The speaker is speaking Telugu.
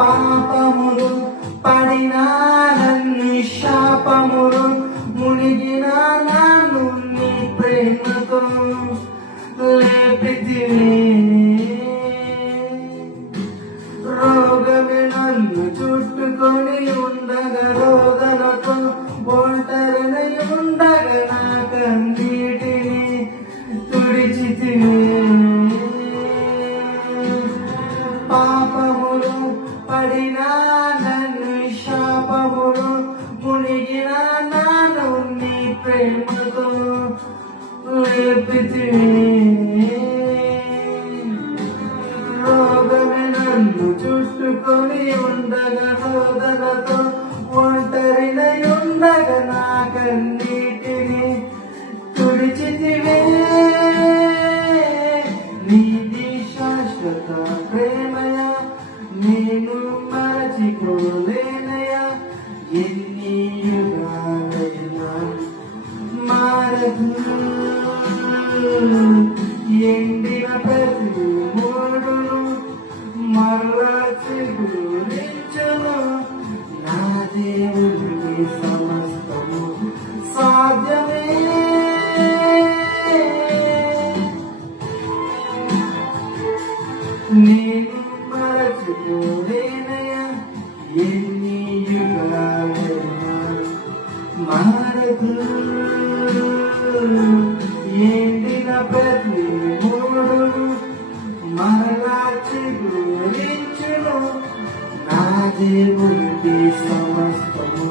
పాపములు పడిన నన్ను శాపములు మునిగిన నన్ను నీ ప్రేమతో లేపితివి. రోగమే నన్ను చుట్టుకొని ఉండగా రోగలతో ఒంటరిని ఉండగా నా కన్నీటిని తుడిచితివి. పాపములు పడిన నన్ను శాపములు మునిగిన నన్ను నీ ప్రేమతో లేపితివి. రోగమే నన్ను చుట్టుకొని ఉండగా రోదనతో ఒంటరినై ఉండగా నా కన్నీటిని తుడిచితివే. నీది శాశ్వత ప్రేమయ నేను మరచిపోలేనయా. ఎన్ని యుగాలైనా మారదు. ఎండిన ప్రతి మూడును మరలా చిగురించును. నా దేవునికి సమస్తము సాధ్యమే. నేను మరచిపోలేనయా. ఎన్ని యుగాలైనా మారదు. ఎండిన ప్రతి మూడును మరలా చిగురించును. నా దేవునికి సమస్తము